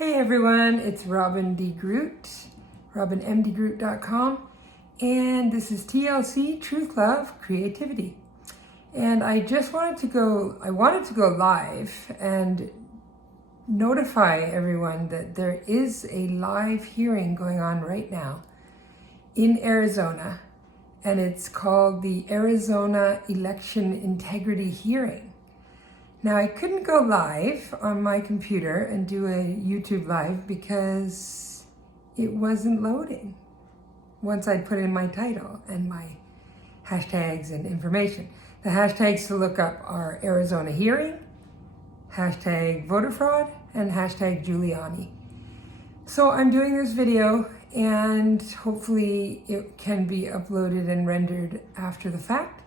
Hey everyone, it's Robin D. Groot, robinmdgroot.com, and this is TLC, Truth, Love, Creativity. And I wanted to go live and notify everyone that there is a live hearing going on right now in Arizona, and it's called the Arizona Election Integrity Hearing. Now, I couldn't go live on my computer and do a YouTube live because it wasn't loading once I put in my title and my hashtags and information. The hashtags to look up are Arizona Hearing, hashtag voter fraud, and hashtag Giuliani. So I'm doing this video and hopefully it can be uploaded and rendered after the fact.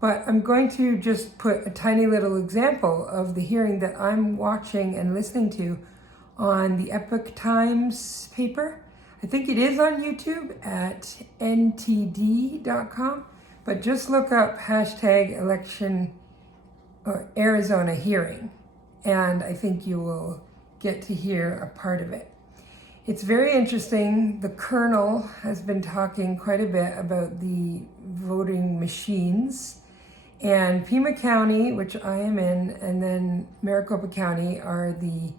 But I'm going to just put a tiny little example of the hearing that I'm watching and listening to on the Epoch Times paper. I think it is on YouTube at ntd.com, but just look up hashtag election or Arizona hearing, and I think you will get to hear a part of it. It's very interesting. The Colonel has been talking quite a bit about the voting machines. And Pima County, which I am in, and then Maricopa County are the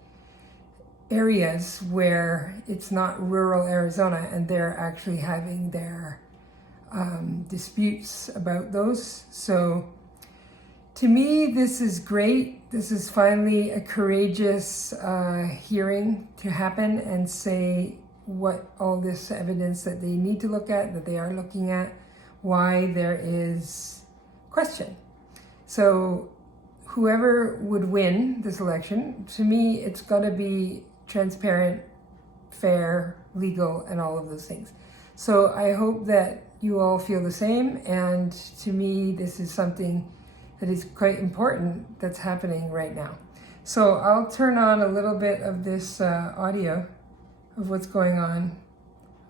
areas where it's not rural Arizona, and they're actually having their disputes about those. So to me, this is great. This is finally a courageous hearing to happen and say what all this evidence that they need to look at, that they are looking at, why there is question. So whoever would win this election, to me, it's got to be transparent, fair, legal, and all of those things. So I hope that you all feel the same. And to me, this is something that is quite important that's happening right now. So I'll turn on a little bit of this audio of what's going on.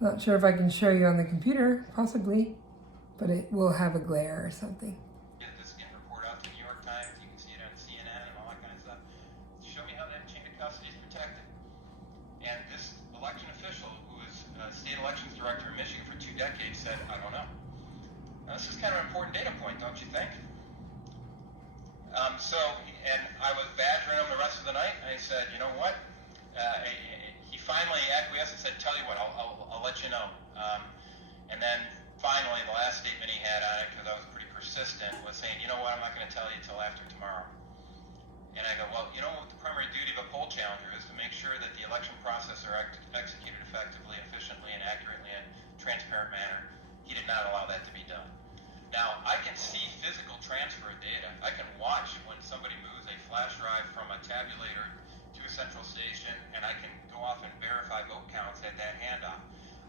Not sure if I can show you on the computer, possibly, but it will have a glare or something. Elections director in Michigan for 2 decades said, I don't know. Now, this is kind of an important data point, don't you think? And I was badgering him the rest of the night, and I said, you know what? He finally acquiesced and said, tell you what, I'll let you know. And then finally, the last statement he had on it, because I was pretty persistent, was saying, you know what, I'm not going to tell you until after tomorrow. And I go, well, you know what the primary duty of a poll challenger is? To make sure that the election process are executed effectively, efficiently, and accurately in a transparent manner. He did not allow that to be done. Now, I can see physical transfer of data. I can watch when somebody moves a flash drive from a tabulator to a central station, and I can go off and verify vote counts at that handoff.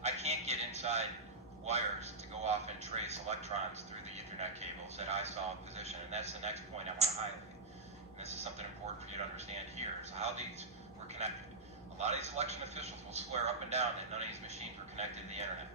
I can't get inside wires to go off and trace electrons through the Ethernet cables that I saw in position, and that's the next point I want to highlight. This is something important for you to understand here, is how these were connected. A lot of these election officials will swear up and down that none of these machines were connected to the internet.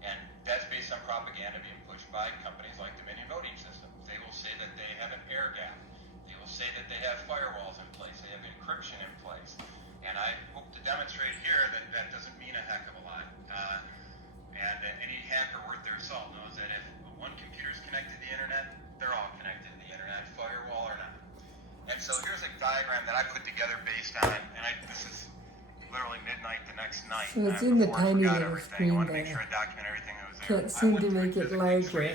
And that's based on propaganda being pushed by companies like Dominion Voting Systems. They will say that they have an air gap. They will say that they have firewalls in place. They have encryption in place. And I hope to demonstrate here that that doesn't mean a heck of a lot. And any hacker worth their salt knows that if one computer is connected to the internet, they're all connected to the internet, firewall or not. And so here's a diagram that I put together based on, this is literally midnight the next night. So it's in the tiny little screen I want to make there. sure I document everything that was there. Can't seem to make it larger.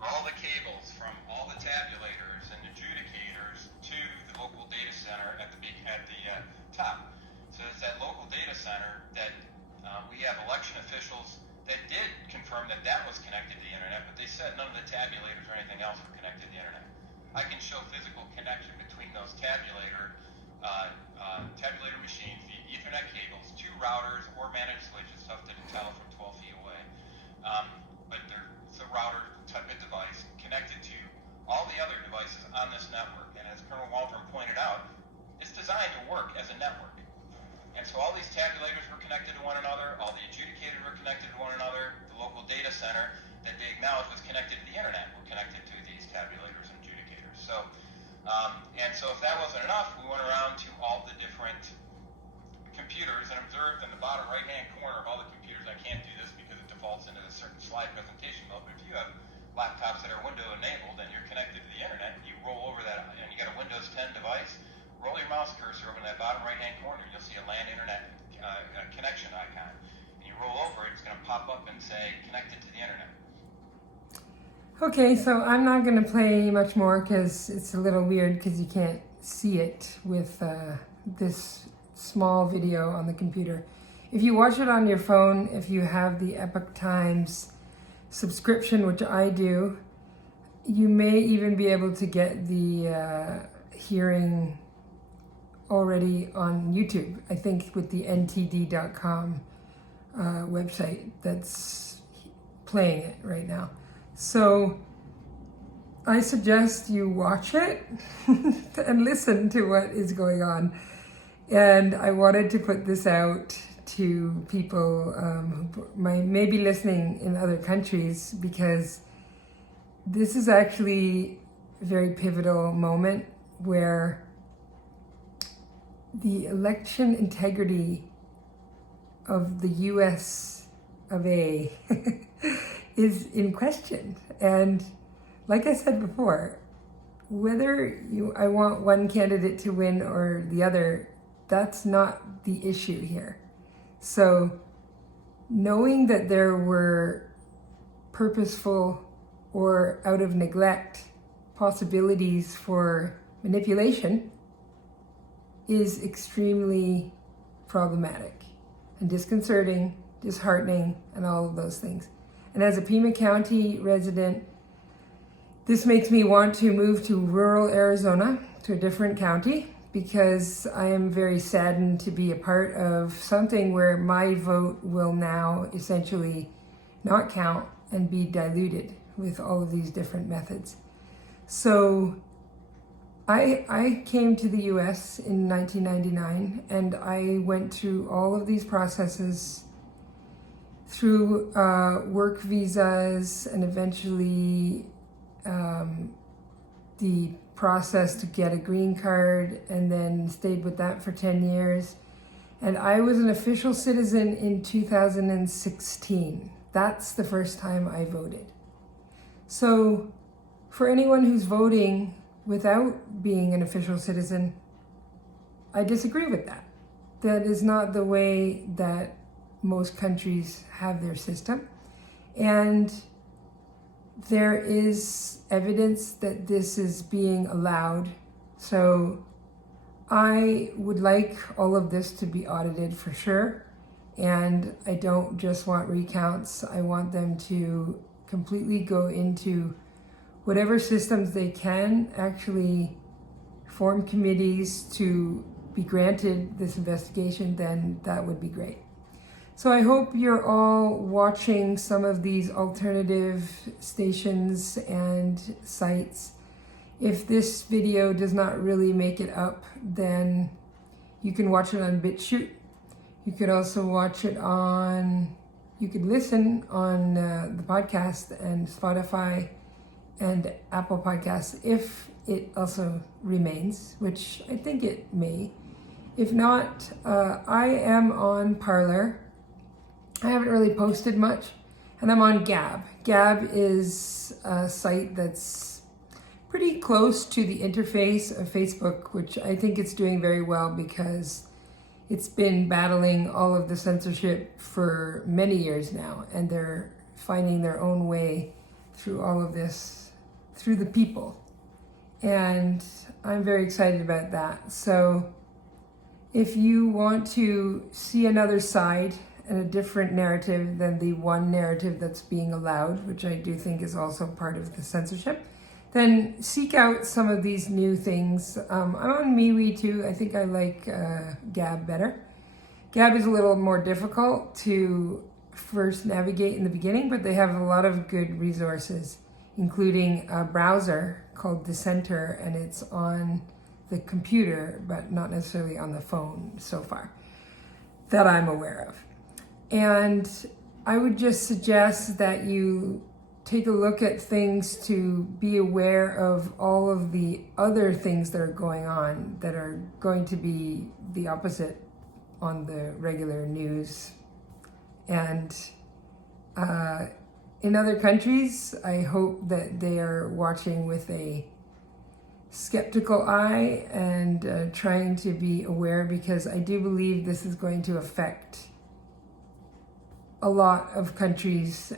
All the cables from all the tabulators and adjudicators to the local data center at the top. So it's that local data center that we have election officials that did confirm that that was connected to the internet, but they said none of the tabulators or anything else were connected to the internet. I can show physical connection between those tabulator machines, the Ethernet cables, 2 routers or managed switches, stuff that can tell from 12 feet away. But it's a router type of device connected to all the other devices on this network. And as Colonel Waldron pointed out, it's designed to work as a network. And so all these tabulators were connected to one another, all the adjudicators were connected to one another, the local data center that they acknowledged was connected to the internet were connected to these tabulators and adjudicators. So if that wasn't enough, we went around to all the different computer reserved in the bottom right-hand corner of all the computers. I can't do this because it defaults into a certain slide presentation mode, but if you have laptops that are window enabled and you're connected to the internet, you roll over that, and you got a Windows 10 device, roll your mouse cursor over in that bottom right-hand corner, you'll see a LAN internet connection icon. And you roll over it, it's going to pop up and say, connected to the internet. Okay, so I'm not going to play much more because it's a little weird because you can't see it with this small video on the computer. If you watch it on your phone, if you have the Epoch Times subscription, which I do, you may even be able to get the hearing already on YouTube. I think with the ntd.com website that's playing it right now. So I suggest you watch it and listen to what is going on. And I wanted to put this out to people who may be listening in other countries, because this is actually a very pivotal moment where the election integrity of the US of A is in question. And like I said before, whether I want one candidate to win or the other, that's not the issue here. So knowing that there were purposeful or out of neglect possibilities for manipulation is extremely problematic and disconcerting, disheartening, and all of those things. And as a Pima County resident, this makes me want to move to rural Arizona, to a different county, because I am very saddened to be a part of something where my vote will now essentially not count and be diluted with all of these different methods. So I came to the US in 1999, and I went through all of these processes through work visas and eventually the process to get a green card, and then stayed with that for 10 years. And I was an official citizen in 2016. That's the first time I voted. So for anyone who's voting without being an official citizen, I disagree with that. That is not the way that most countries have their system. And there is evidence that this is being allowed. So I would like all of this to be audited for sure. And I don't just want recounts. I want them to completely go into whatever systems they can, actually form committees to be granted this investigation, then that would be great. So I hope you're all watching some of these alternative stations and sites. If this video does not really make it up, then you can watch it on BitChute. You could also watch it you could listen on the podcast and Spotify and Apple Podcasts if it also remains, which I think it may. If not, I am on Parler. I haven't really posted much, and I'm on Gab. Gab is a site that's pretty close to the interface of Facebook, which I think it's doing very well because it's been battling all of the censorship for many years now, and they're finding their own way through all of this, through the people. And I'm very excited about that. So if you want to see another side and a different narrative than the one narrative that's being allowed, which I do think is also part of the censorship, then seek out some of these new things. I'm on MeWe too. I think I like Gab better. Gab is a little more difficult to first navigate in the beginning, but they have a lot of good resources, including a browser called Dissenter, and it's on the computer, but not necessarily on the phone so far, that I'm aware of. And I would just suggest that you take a look at things to be aware of all of the other things that are going on that are going to be the opposite on the regular news. And in other countries, I hope that they are watching with a skeptical eye and trying to be aware, because I do believe this is going to affect a lot of countries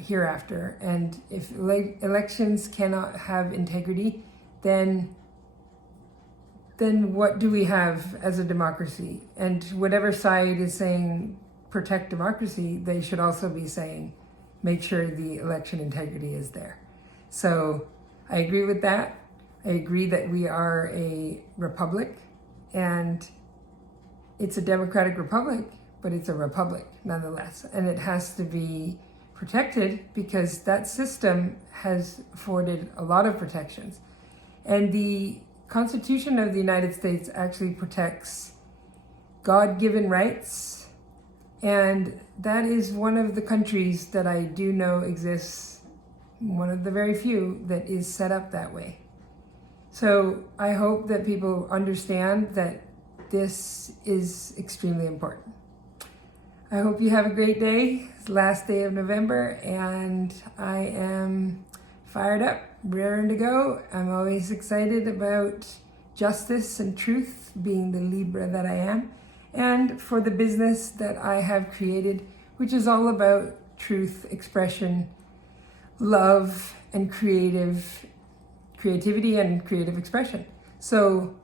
hereafter. And if elections cannot have integrity, then what do we have as a democracy? And whatever side is saying protect democracy, they should also be saying make sure the election integrity is there. So I agree with that. I agree that we are a republic, and it's a democratic republic, but it's a republic nonetheless. And it has to be protected because that system has afforded a lot of protections. And the Constitution of the United States actually protects God-given rights. And that is one of the countries that I do know exists, one of the very few that is set up that way. So I hope that people understand that this is extremely important. I hope you have a great day. It's the last day of November, and I am fired up, raring to go. I'm always excited about justice and truth, being the Libra that I am, and for the business that I have created, which is all about truth, expression, love, and creativity and creative expression. So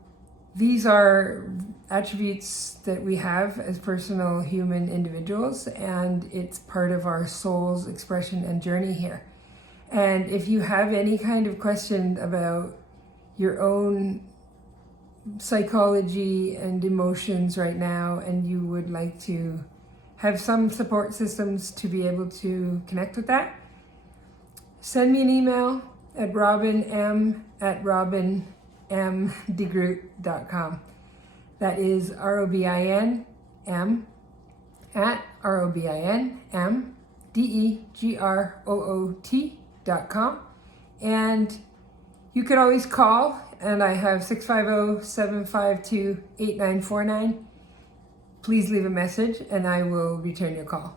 these are attributes that we have as personal human individuals, and it's part of our soul's expression and journey here. And if you have any kind of question about your own psychology and emotions right now, and you would like to have some support systems to be able to connect with that, send me an email at robinm@robinmdegroot.com. That is ROBINM at ROBINMDEGROOT.com. And you could always call, and I have 650-752-8949. Please leave a message and I will return your call.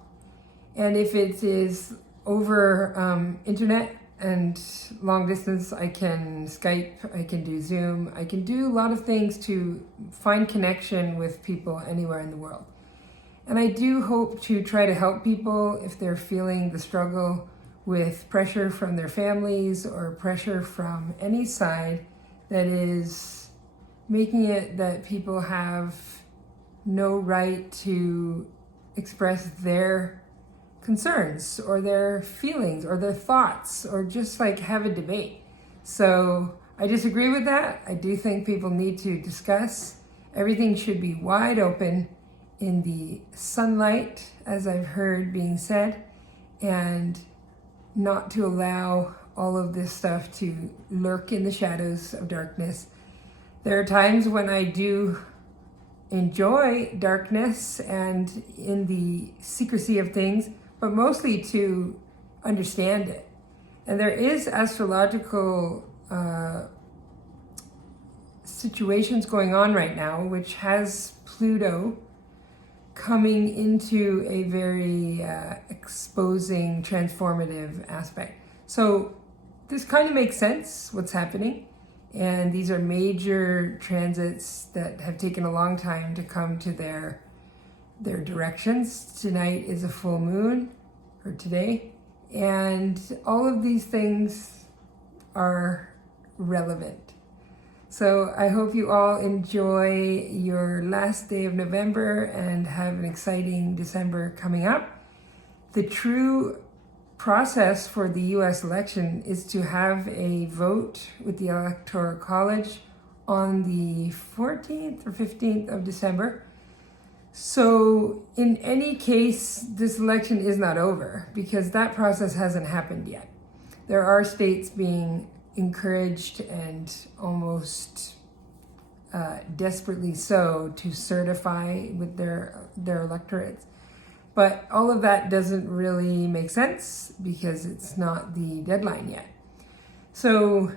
And if it is over internet and long distance, I can Skype, I can do Zoom, I can do a lot of things to find connection with people anywhere in the world. And I do hope to try to help people if they're feeling the struggle with pressure from their families or pressure from any side that is making it that people have no right to express their concerns or their feelings or their thoughts or just like have a debate. So I disagree with that. I do think people need to discuss. Everything should be wide open in the sunlight, as I've heard being said, and not to allow all of this stuff to lurk in the shadows of darkness. There are times when I do enjoy darkness and in the secrecy of things, but mostly to understand it. And there is astrological situations going on right now, which has Pluto coming into a very exposing, transformative aspect. So this kind of makes sense, what's happening. And these are major transits that have taken a long time to come to their directions. Tonight is a full moon, or today. And all of these things are relevant. So I hope you all enjoy your last day of November and have an exciting December coming up. The true process for the US election is to have a vote with the Electoral College on the 14th or 15th of December. So in any case, this election is not over because that process hasn't happened yet. There are states being encouraged and almost desperately so to certify with their electorates. But all of that doesn't really make sense because it's not the deadline yet. So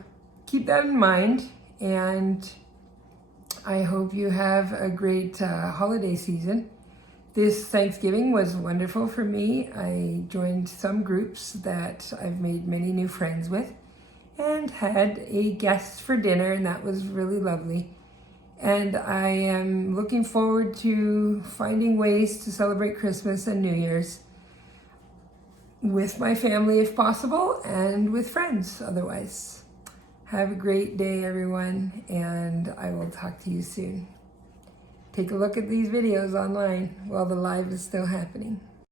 keep that in mind, and I hope you have a great holiday season. This Thanksgiving was wonderful for me. I joined some groups that I've made many new friends with and had a guest for dinner, and that was really lovely. And I am looking forward to finding ways to celebrate Christmas and New Year's with my family if possible, and with friends otherwise. Have a great day, everyone, and I will talk to you soon. Take a look at these videos online while the live is still happening.